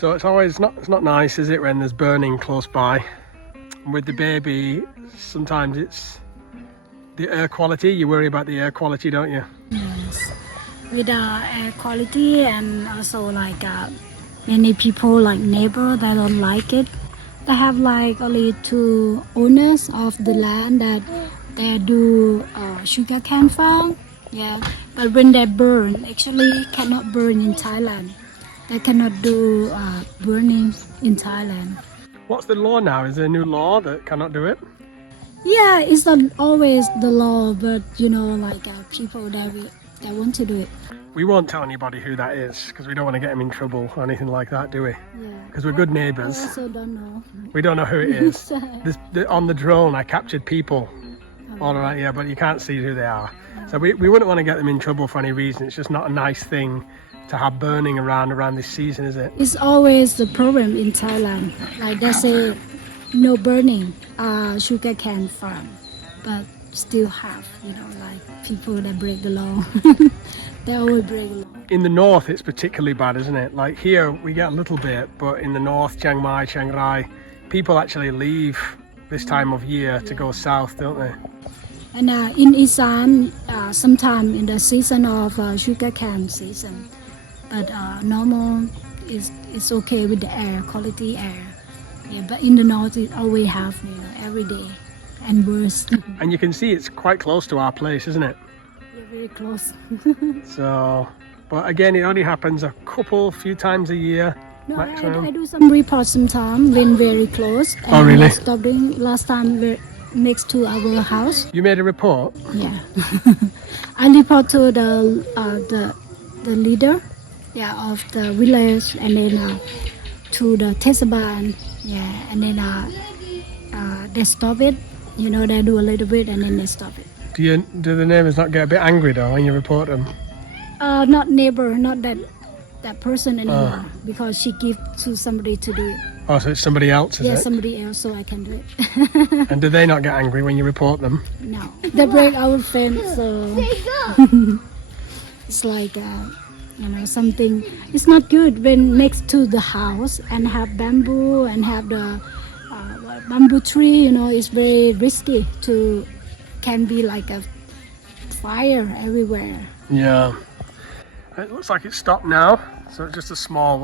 So it's not nice, is it, when there's burning close by? And with the baby, sometimes it's the air quality. You worry about the air quality, don't you? Yes. With air quality, and also like many people like neighbor, they don't like it. They have like only 2 owners of the land that they do sugarcane farm. Yeah, but when they burn, actually cannot burn in Thailand. They cannot do burning in Thailand. What's the law now? Is there a new law that cannot do it? Yeah, it's not always the law, but you know, like people that want to do it. We won't tell anybody who that is because we don't want to get them in trouble or anything like that, do we? Yeah. Because we're good neighbours. I also don't know. We don't know who it is. On the drone, I captured people all around here, but you can't see who they are. So we wouldn't want to get them in trouble for any reason. It's just not a nice thing to have burning around this season, is it? It's always the problem in Thailand. Like they say, no burning sugarcane farm, but still have, you know, like people that break the law. They always break the law. In the north, it's particularly bad, isn't it? Like here, we get a little bit, but in the north, Chiang Mai, Chiang Rai, people actually leave this time of year to go south, don't they? And in Isan, sometime in the season of sugarcane season, but normal is okay with the air, quality air. Yeah, but in the north, it always have, you know, every day and worse. And you can see it's quite close to our place, isn't it? We're very close. So, but again, it only happens a few times a year. No, maximum. I do some reports sometimes when very close. And oh, really? Last time we're next to our house. You made a report? Yeah. I report to the leader, yeah, of the village, and then to the Tesaban, yeah, and then they stop it. You know, they do a little bit and then they stop it. Do the neighbours not get a bit angry though when you report them? Not neighbor, not that person anymore, because she give to somebody to do it. Oh, so it's somebody else, is it? Yeah, somebody else, so I can do it. And do they not get angry when you report them? No, they break our fence, so it's like you know, something. It's not good when next to the house and have bamboo and have the bamboo tree. You know, it's very risky can be like a fire everywhere. Yeah. It looks like it's stopped now, so it's just a small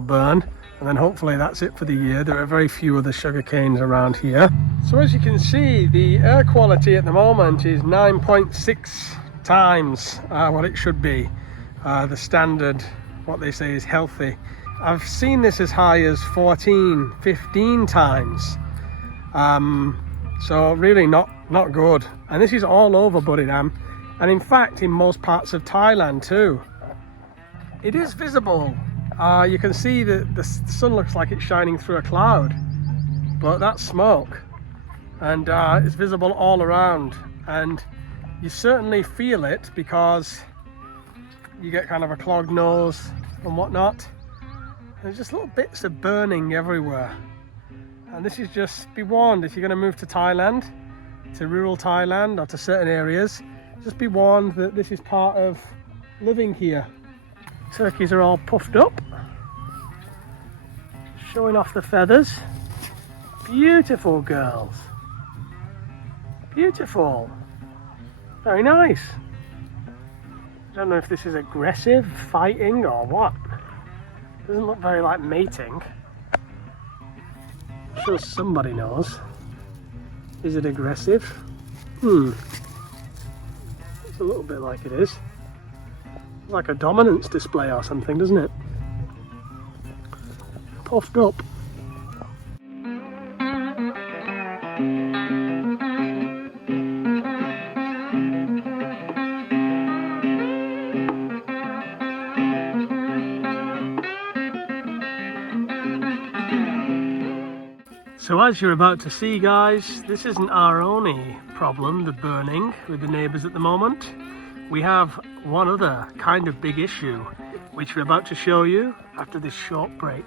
burn, and then hopefully that's it for the year. There are very few other sugar canes around here. So as you can see, the air quality at the moment is 9.6 times what it should be. The standard, what they say is healthy. I've seen this as high as 14, 15 times. So really not good. And this is all over Buriram, and in fact in most parts of Thailand too. It is visible. You can see that the sun looks like it's shining through a cloud, but that's smoke, and it's visible all around, and you certainly feel it because you get kind of a clogged nose and whatnot. There's just little bits of burning everywhere, and this is just, be warned, if you're going to move to Thailand, to rural Thailand or to certain areas, just be warned that this is part of living here. Turkeys are all puffed up, showing off the feathers. Beautiful girls. Beautiful. Very nice. I don't know if this is aggressive, fighting, or what. Doesn't look very like mating. I'm sure somebody knows. Is it aggressive? It's a little bit like it is. Like a dominance display or something, doesn't it? Puffed up. So as you're about to see, guys, this isn't our only problem, the burning with the neighbours at the moment. We have one other kind of big issue, which we're about to show you after this short break.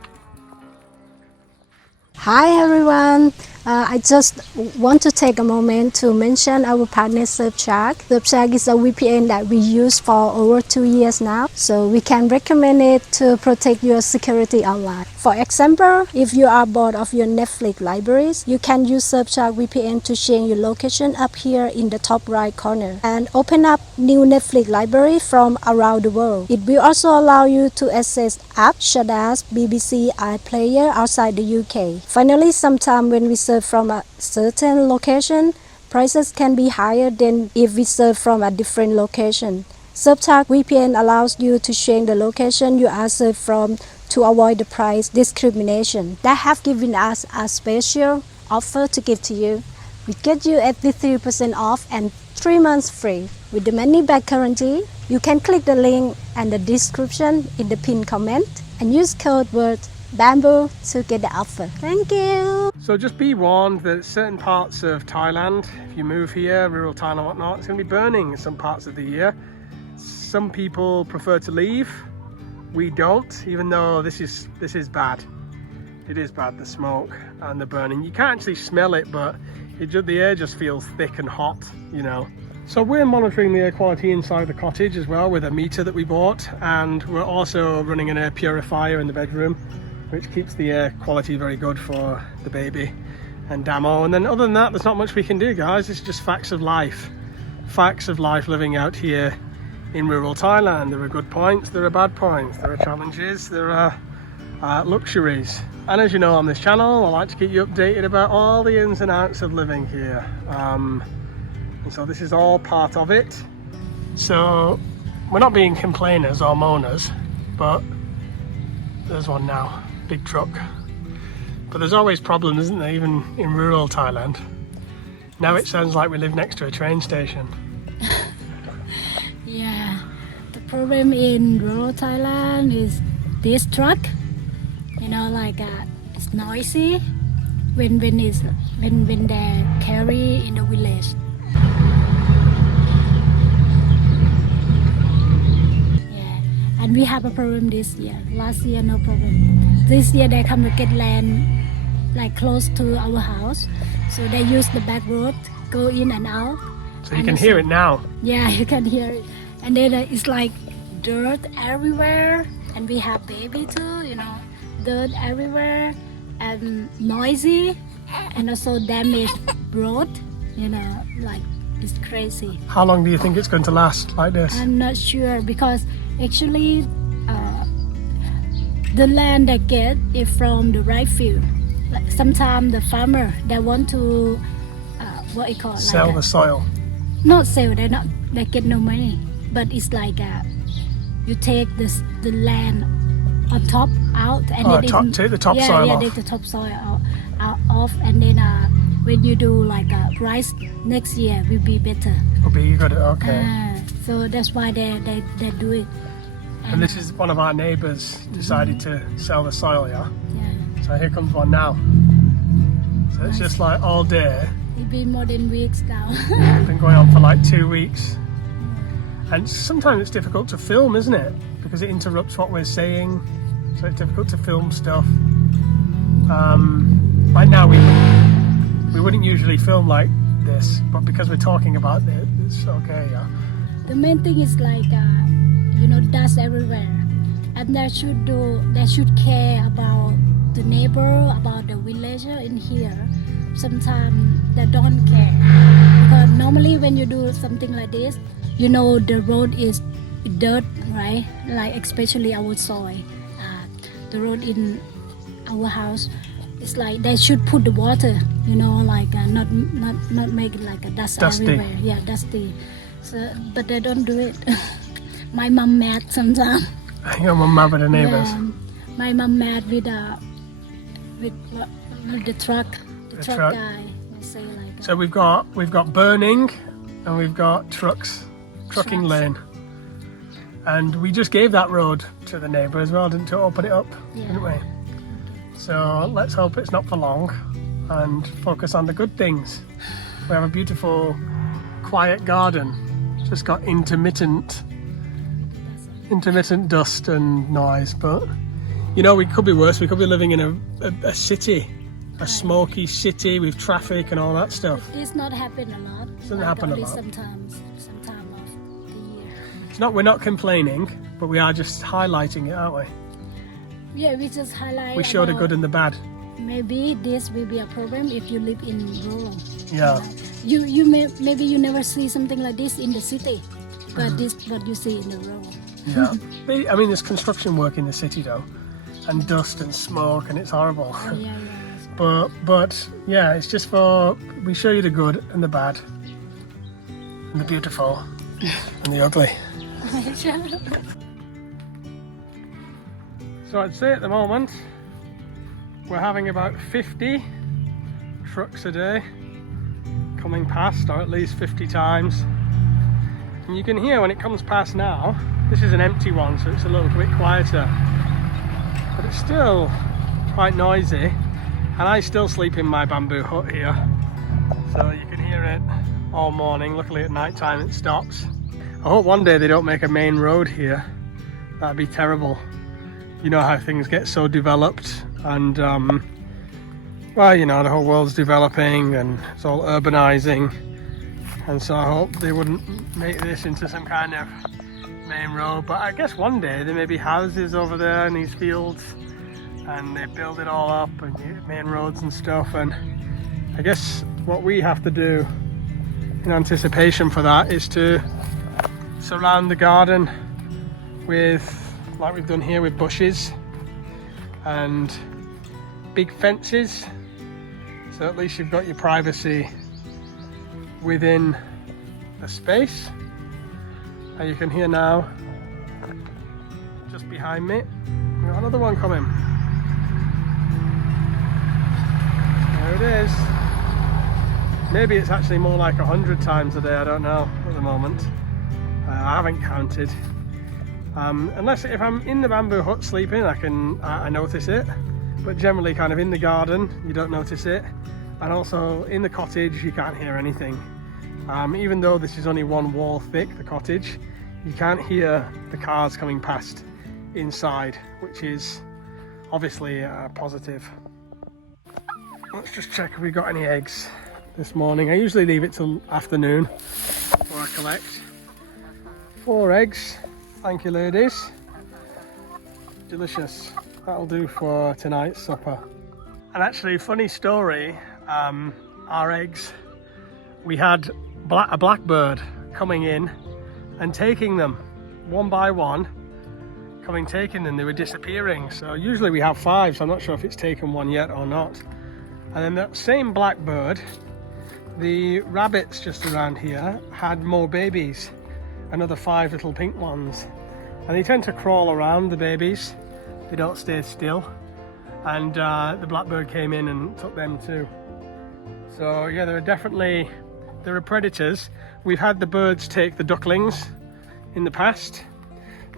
Hi everyone, I just want to take a moment to mention our partner SURFSHARK. SURFSHARK is a VPN that we use for over 2 years now, so we can recommend it to protect your security online. For example, if you are bored of your Netflix libraries, you can use SURFSHARK VPN to change your location up here in the top right corner and open up new Netflix library from around the world. It will also allow you to access apps such as BBC iPlayer outside the UK. Finally, sometimes when we surf from a certain location, prices can be higher than if we surf from a different location. SURFSHARK VPN allows you to change the location you are surfed from to avoid the price discrimination. That have given us a special offer to give to you. We get you 83% off and 3 months free with the money back guarantee. You can click the link and the description in the pinned comment and use code word bamboo to get the offer. Thank you. So just be warned that certain parts of Thailand, if you move here, rural Thailand and whatnot, it's going to be burning in some parts of the year. Some people prefer to leave. We don't, even though this is bad. It is bad, the smoke and the burning. You can't actually smell it, but the air just feels thick and hot, you know. So we're monitoring the air quality inside the cottage as well with a meter that we bought, and we're also running an air purifier in the bedroom, which keeps the air quality very good for the baby and Damo. And then other than that, there's not much we can do, guys. It's just facts of life. Facts of life living out here in rural Thailand. There are good points, there are bad points, there are challenges, there are luxuries. And as you know on this channel, I like to keep you updated about all the ins and outs of living here. And so this is all part of it. So we're not being complainers or moaners, but there's one now, big truck. But there's always problems, isn't there, even in rural Thailand. Now it sounds like we live next to a train station. Yeah, the problem in rural Thailand is this truck. You know, like it's noisy when they carry in the village. Yeah, and we have a problem this year. Last year no problem. This year they come to get land like close to our house, so they use the back road, go in and out. So you can hear it now. Yeah, you can hear it. And then it's like dirt everywhere, and we have baby too, you know, dirt everywhere and noisy, and also damaged road, you know, like it's crazy. How long do you think it's going to last like this? I'm not sure, because actually the land they get is from the right field. Like sometimes the farmer, they want to what you call Sell like the soil. Not sell, they get no money, but it's like you take the land on top out, and take the topsoil off. Take the topsoil out off, and then when you do like rice next year will be better. Will be good. Okay. So that's why they do it. And this is one of our neighbours decided to sell the soil, yeah? Yeah. So here comes one now. So it's just like all day. It's been more than weeks now. It's been going on for like 2 weeks. And sometimes it's difficult to film, isn't it? Because it interrupts what we're saying. So it's difficult to film stuff. Right now we wouldn't usually film like this, but because we're talking about it, it's okay, yeah. The main thing is like, you know, dust everywhere. And they should care about the neighbor, about the villager in here. Sometimes they don't care, because normally when you do something like this, you know, the road is dirt, right? Like especially our soil, the road in our house, it's like they should put the water, you know, like not make it like a dusty everywhere. Yeah, dusty. So but they don't do it. My mom mad sometimes. Your mom mad with the neighbors. Yeah, my mom mad with the truck. The truck guy, say like so we've got burning, and we've got trucking lane, and we just gave that road to the neighbour as well, to open it up, didn't we? So let's hope it's not for long, and focus on the good things. We have a beautiful, quiet garden. Just got intermittent dust and noise, but you know, we could be worse. We could be living in a city a smoky city with traffic and all that stuff. It's not happen a lot. Doesn't happen a lot. Sometimes of the year. It's not. We're not complaining, but we are just highlighting it, aren't we? Yeah, we just highlight. We show the good and the bad. Maybe this will be a problem if you live in rural. Yeah. Maybe you never see something like this in the city, but this what you see in the rural. Yeah. I mean, there's construction work in the city though, and dust and smoke, and it's horrible. Oh, yeah. But yeah, it's just we show you the good and the bad, and the beautiful, and the ugly. So I'd say at the moment we're having about 50 trucks a day coming past, or at least 50 times. And you can hear when it comes past now, this is an empty one, so it's a little bit quieter. But it's still quite noisy. And I still sleep in my bamboo hut here. So you can hear it all morning. Luckily at night time it stops. I hope one day they don't make a main road here. That'd be terrible. You know how things get so developed, and well, you know, the whole world's developing and it's all urbanizing, and so I hope they wouldn't make this into some kind of main road. But I guess one day there may be houses over there in these fields and they build it all up and get main roads and stuff, and I guess what we have to do in anticipation for that is to surround the garden with, like we've done here, with bushes and big fences, so at least you've got your privacy within the space. And you can hear now, just behind me, we've got another one coming. There it is. Maybe it's actually more like 100 times a day, I don't know at the moment. I haven't counted. Unless if I'm in the bamboo hut sleeping, I notice it, but generally kind of in the garden you don't notice it, and also in the cottage you can't hear anything. Even though this is only one wall thick, the cottage, you can't hear the cars coming past inside, which is obviously positive. Let's just check if we got any eggs this morning. I usually leave it till afternoon before I collect. 4 eggs. Thank you, ladies. Delicious. That'll do for tonight's supper. And actually, funny story, our eggs, we had a blackbird coming in and taking them one by one, taking them. They were disappearing. So usually we have 5, so I'm not sure if it's taken one yet or not. And then that same blackbird, the rabbits just around here had more babies, another 5 little pink ones. And they tend to crawl around, the babies. They don't stay still. And the blackbird came in and took them too. So yeah, there are predators. We've had the birds take the ducklings in the past.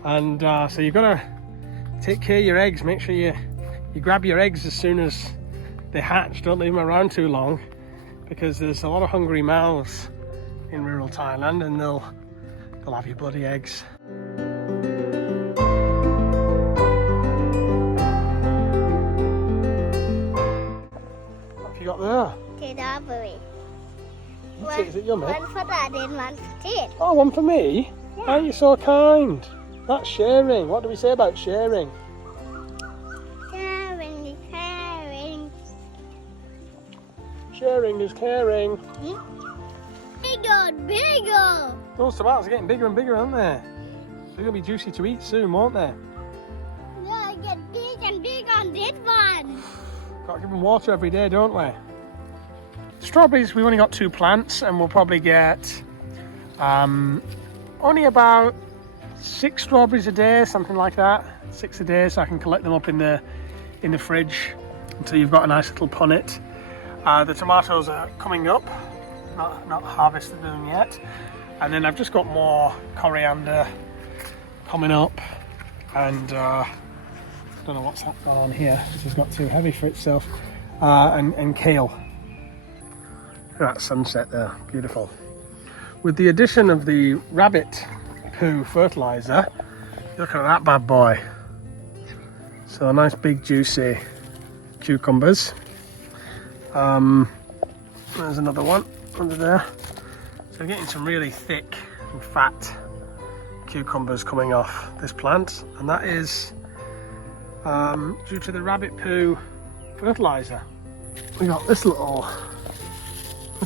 And so you've got to take care of your eggs. Make sure you grab your eggs as soon as they hatch. Don't leave them around too long, because there's a lot of hungry mouths in rural Thailand, and they'll have your bloody eggs. What have you got there? Strawberry. Is it yummy? One for Dad and one for Ted. Oh, one for me? Yeah. Aren't you so kind? That's sharing. What do we say about sharing? Sharing is caring. Sharing is caring. Bigger. Those tomatoes are getting bigger and bigger, aren't they? They're going to be juicy to eat soon, won't they? Yeah, get big and big on this one. Got to give them water every day, don't we? Strawberries, we've only got 2 plants, and we'll probably get only about 6 strawberries a day, something like that. 6 a day, so I can collect them up in the fridge until you've got a nice little punnet. The tomatoes are coming up, not harvested them yet. And then I've just got more coriander coming up, and I don't know what's going on here, which has got too heavy for itself, and kale. That sunset there, beautiful. With the addition of the rabbit poo fertilizer, look at that bad boy. So nice big juicy cucumbers. There's another one under there. So we're getting some really thick and fat cucumbers coming off this plant, and that is due to the rabbit poo fertilizer. We got this little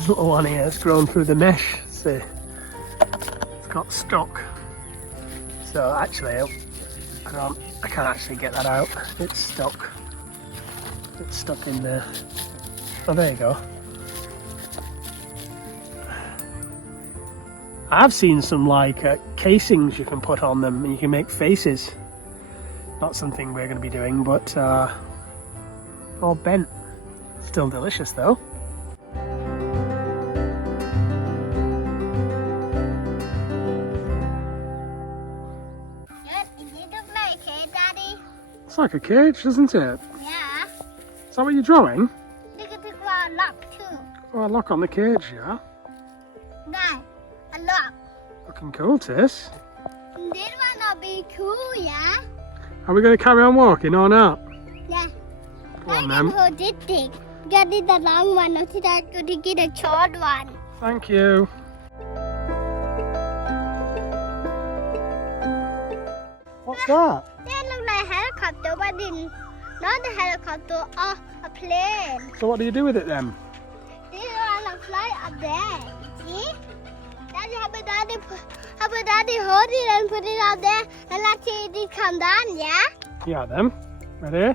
one here. It's grown through the mesh. See, it's got stuck. So actually, I can't actually get that out. It's stuck. It's stuck in there. Oh, there you go. I've seen some like casings you can put on them and you can make faces. Not something we're going to be doing, but all bent. Still delicious though. It looks like a cage, Daddy. It's like a cage, isn't it? Yeah. Is that what you're drawing? Look at the ground lock too. Oh, a lock on the cage, yeah. Dad, a lock. Looking cool, Tis. This one will be cool, yeah? Are we going to carry on walking or not? Yeah. Come I on, can then. hold this thing. Get it the long one, or did I go to get a short one? Thank you. What's that? That looks like a helicopter, but not a helicopter, or a plane. So what do you do with it then? This one will fly up there. See? Daddy, how about Daddy hold it and put it out there and let's see it come down, yeah? Yeah, then. Ready?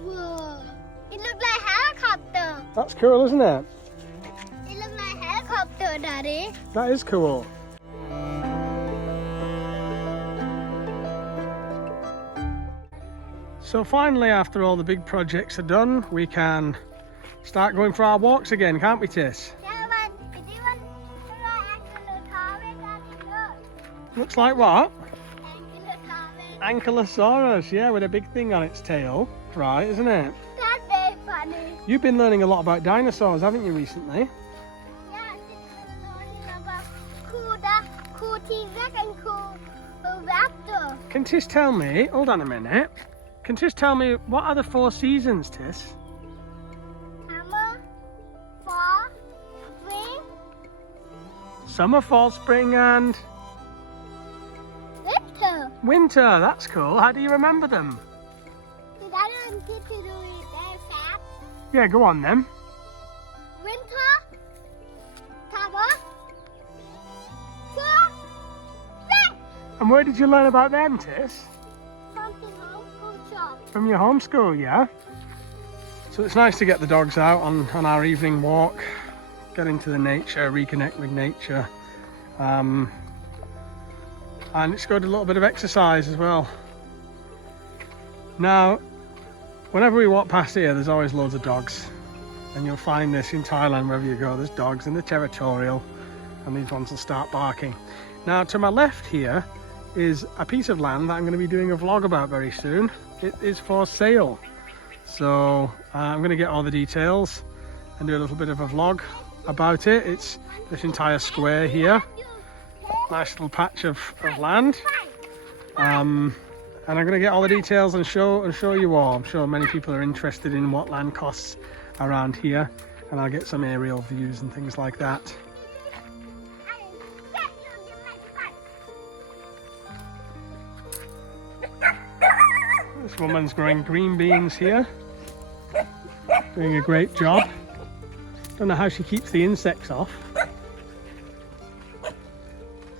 Whoa. It looks like a helicopter. That's cool, isn't it? It looks like a helicopter, Daddy. That is cool. So finally, after all the big projects are done, we can start going for our walks again, can't we, Tis? Looks like what? Ankylosaurus, yeah, with a big thing on its tail. Right, isn't it? That's very funny. You've been learning a lot about dinosaurs, haven't you, recently? Yeah, it's learning about cool T-Rex and cool raptor. Can Tis tell me, hold on a minute, can Tis tell me what are the 4 seasons, Tis? Summer, fall, spring, Summer, fall, spring and winter. winter. That's cool. How do you remember them? Did I don't get to do it very fast? Yeah, go on then. Winter, summer, fall, spring. And where did you learn about them, Tis? Something home, cool shop. From your homeschool, yeah? So it's nice to get the dogs out on our evening walk, get into the nature, reconnect with nature. And it's got a little bit of exercise as well. Now, whenever we walk past here, there's always loads of dogs. And you'll find this in Thailand, wherever you go, there's dogs and they're territorial, and these ones will start barking. Now, to my left here is a piece of land that I'm going to be doing a vlog about very soon. It is for sale. So I'm going to get all the details and do a little bit of a vlog about it. It's this entire square here. Nice little patch of land. And I'm going to get all the details and show you all. I'm sure many people are interested in what land costs around here, and I'll get some aerial views and things like that. This woman's growing green beans here, doing a great job. Don't know how she keeps the insects off.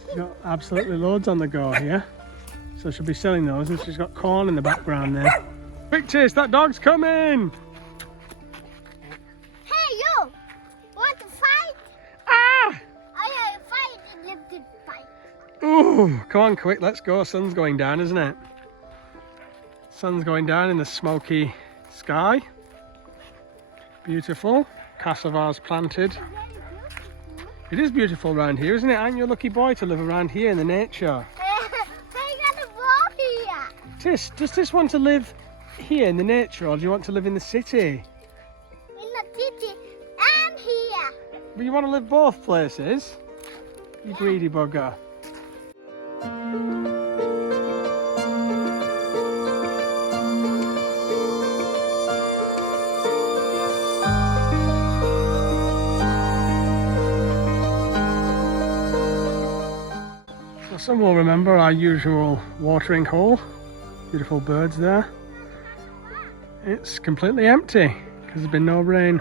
She's got absolutely loads on the go here, so she'll be selling those, and she's got corn in the background there. Quick, Tis, that dog's coming! Hey, you! Want to fight? Ah! I have a fight and live to fight. Ooh, come on, quick, let's go. Sun's going down, isn't it? Sun's going down in the smoky sky. Beautiful. Cassavars planted. It is beautiful around here, isn't it? Aren't you a lucky boy to live around here in the nature? I got a ball here. Tis, does Tis want to live here in the nature, or do you want to live in the city? In the city and here. But you want to live both places? You greedy bugger. Some will remember our usual watering hole. Beautiful birds there. It's completely empty because there's been no rain.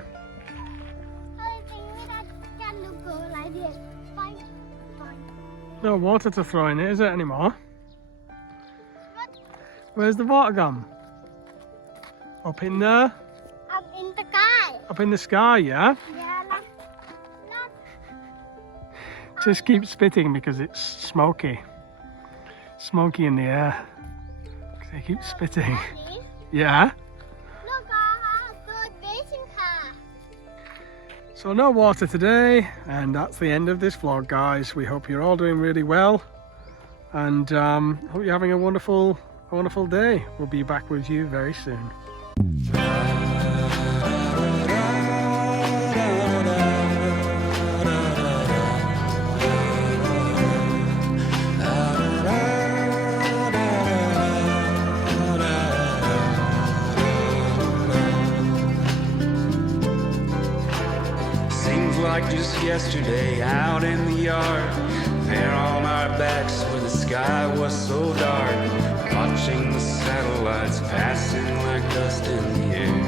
No water to throw in it, is it anymore? Where's the water gone? Up in there? Up in the sky. Up in the sky, yeah? Yeah, like, Just keep spitting because it's smoky. Smoky in the air. They keep spitting. Daddy, Yeah? look, I have good racing car. So no water today, and that's the end of this vlog, guys. We hope you're all doing really well, and hope you're having a wonderful day. We'll be back with you very soon. Seems like just yesterday out in the yard, there on our backs where the sky was so dark, watching the satellites passing like dust in the air.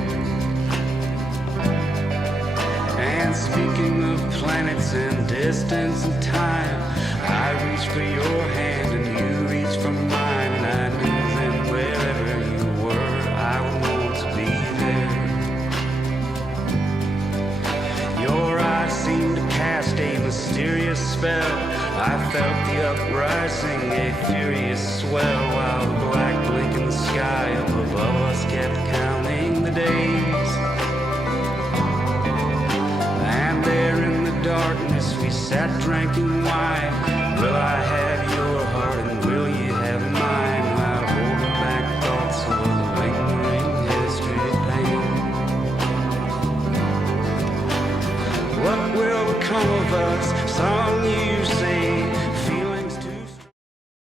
And speaking of planets and distance and time, I reached for your hand and you reached for mine, and I knew that wherever you were, I would want to be there. Your eyes seemed to cast a mysterious spell. I felt the uprising, a furious swell, while